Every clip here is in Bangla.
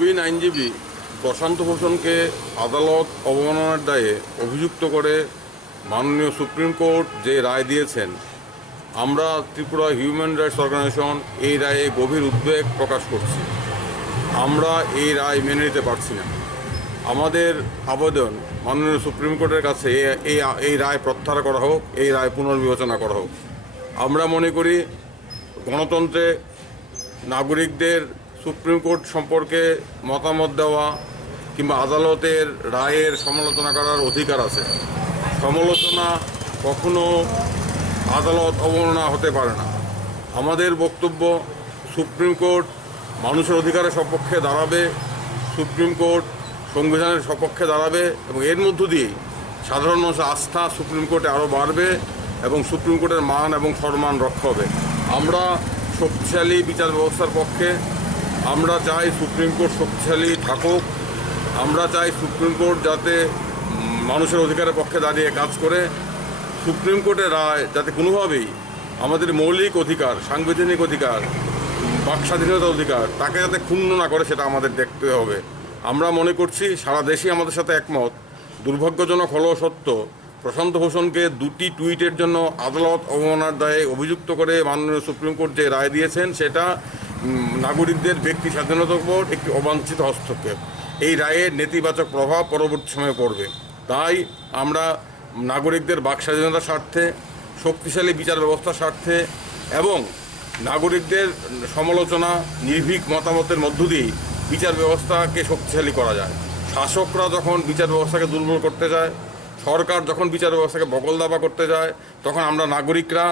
প্রবীণ আইনজীবী প্রশান্ত ভূষণকে আদালত অবমাননার দায়ে অভিযুক্ত করে মাননীয় সুপ্রিম কোর্ট যে রায় দিয়েছেন, আমরা ত্রিপুরা হিউম্যান রাইটস অর্গানাইজেশন এই রায়ে গভীর উদ্বেগ প্রকাশ করছি। আমরা এই রায় মেনে নিতে পারছি না। আমাদের আবেদন মাননীয় সুপ্রিম কোর্টের কাছে এই রায় প্রত্যাহার করা হোক, এই রায় পুনর্বিবেচনা করা হোক। আমরা মনে করি গণতন্ত্রে নাগরিকদের সুপ্রিম কোর্ট সম্পর্কে মতামত দেওয়া কিংবা আদালতের রায়ের সমালোচনা করার অধিকার আছে। সমালোচনা কখনো আদালত অবমাননা হতে পারে না। আমাদের বক্তব্য, সুপ্রিম কোর্ট মানুষের অধিকারের সপক্ষে দাঁড়াবে, সুপ্রিম কোর্ট সংবিধানের সপক্ষে দাঁড়াবে এবং এর মধ্য দিয়েই সাধারণ মানুষের আস্থা সুপ্রিম কোর্টে আরও বাড়বে এবং সুপ্রিম কোর্টের মান এবং সম্মান রক্ষা হবে। আমরা শক্তিশালী বিচার ব্যবস্থার পক্ষে। আমরা চাই সুপ্রিম কোর্ট শক্তিশালী থাকুক। আমরা চাই সুপ্রিম কোর্ট যাতে মানুষের অধিকারের পক্ষে দাঁড়িয়ে কাজ করে। সুপ্রিম কোর্টের রায় যাতে কোনোভাবেই আমাদের মৌলিক অধিকার, সাংবিধানিক অধিকার, বাক স্বাধীনতার অধিকার তাকে যাতে ক্ষুণ্ণ না করে, সেটা আমাদের দেখতে হবে। আমরা মনে করছি সারা দেশই আমাদের সাথে একমত। দুর্ভাগ্যজনক হলেও সত্য, প্রশান্ত ভূষণকে দুটি টুইটের জন্য আদালত অবমাননার দায়ে অভিযুক্ত করে মাননীয় সুপ্রিম কোর্ট যে রায় দিয়েছেন, সেটা নাগরিকদের ব্যক্তি স্বাধীনতার উপর একটি অবাঞ্ছিত হস্তক্ষেপ। এই রায়ের নেতিবাচক প্রভাব পরবর্তী সময়ে পড়বে। তাই আমরা নাগরিকদের বাক স্বাধীনতার স্বার্থে, শক্তিশালী বিচার ব্যবস্থার স্বার্থে এবং নাগরিকদের সমালোচনা, নির্ভীক মতামতের মধ্য দিয়েই বিচার ব্যবস্থাকে শক্তিশালী করা যায়। শাসকরা যখন বিচার ব্যবস্থাকে দুর্বল করতে যায়, সরকার যখন বিচার ব্যবস্থাকে বগল দাবা করতে যায়, তখন আমরা নাগরিকরা,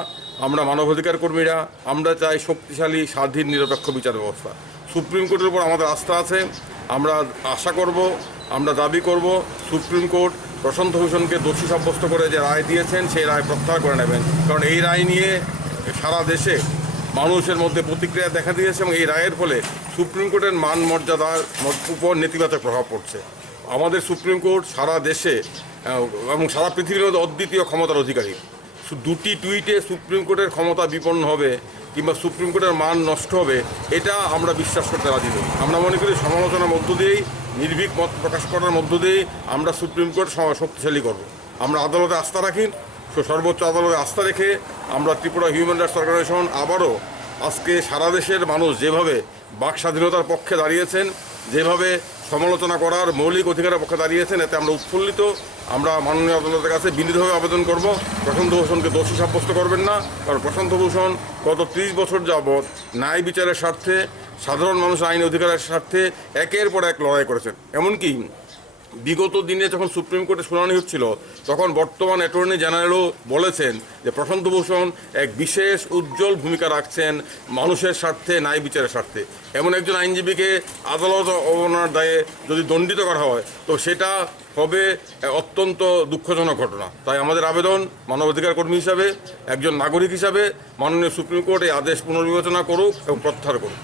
আমরা মানবাধিকার কর্মীরা, আমরা চাই শক্তিশালী, স্বাধীন, নিরপেক্ষ বিচার ব্যবস্থা। সুপ্রিম কোর্টের উপর আমাদের আস্থা আছে। আমরা আশা করব, আমরা দাবি করব সুপ্রিম কোর্ট প্রশান্ত ভূষণকে দোষী সাব্যস্ত করে যে রায় দিয়েছেন, সেই রায় প্রত্যাহার করে নেবেন। কারণ এই রায় নিয়ে সারা দেশে মানুষের মধ্যে প্রতিক্রিয়া দেখা দিয়েছে এবং এই রায়ের ফলে সুপ্রিম কোর্টের মান মর্যাদার উপর নেতিবাচক প্রভাব পড়ছে। আমাদের সুপ্রিম কোর্ট সারা দেশে এবং সারা পৃথিবীর মধ্যে অদ্বিতীয় ক্ষমতার অধিকারী। দুটি টুইটে সুপ্রিম কোর্টের ক্ষমতা বিপন্ন হবে কিংবা সুপ্রিম কোর্টের মান নষ্ট হবে, এটা আমরা বিশ্বাস করতে রাজি নই। আমরা মনে করি সমালোচনার মধ্য দিয়েই, নির্ভীক মত প্রকাশ করার মধ্য দিয়েই আমরা সুপ্রিম কোর্ট শক্তিশালী করব। আমরা আদালতে আস্থা রাখি। সর্বোচ্চ আদালতে আস্থা রেখে আমরা ত্রিপুরা হিউম্যান রাইটস অর্গানাইজেশন আবারও আজকে সারা দেশের মানুষ যেভাবে বাক স্বাধীনতার পক্ষে দাঁড়িয়েছেন, যেভাবে সমালোচনা করার মৌলিক অধিকারের পক্ষে দাঁড়িয়েছেন, এতে আমরা উৎফুল্লিত। আমরা মাননীয় আদালতের কাছে বিনীতভাবে আবেদন করব, প্রশান্ত ভূষণকে দোষী সাব্যস্ত করবেন না। কারণ প্রশান্ত ভূষণ গত 30 বছর যাবৎ ন্যায় বিচারের স্বার্থে, সাধারণ মানুষের আইন অধিকারের স্বার্থে একের পর এক লড়াই করেছেন। এমনকি বিগত দিনে যখন সুপ্রিম কোর্টে শুনানি হচ্ছিল, তখন বর্তমান অ্যাটর্নি জেনারেলও বলেছেন যে প্রশান্ত ভূষণ এক বিশেষ উজ্জ্বল ভূমিকা রাখছেন মানুষের স্বার্থে, ন্যায় বিচারের স্বার্থে। এমন একজন আইনজীবীকে আদালত অবমাননার দায়ে যদি দণ্ডিত করা হয়, তো সেটা হবে অত্যন্ত দুঃখজনক ঘটনা। তাই আমাদের আবেদন, মানবাধিকার কর্মী হিসাবে, একজন নাগরিক হিসাবে মাননীয় সুপ্রিম কোর্ট এই আদেশ পুনর্বিবেচনা করুক এবং প্রত্যাহার করুক।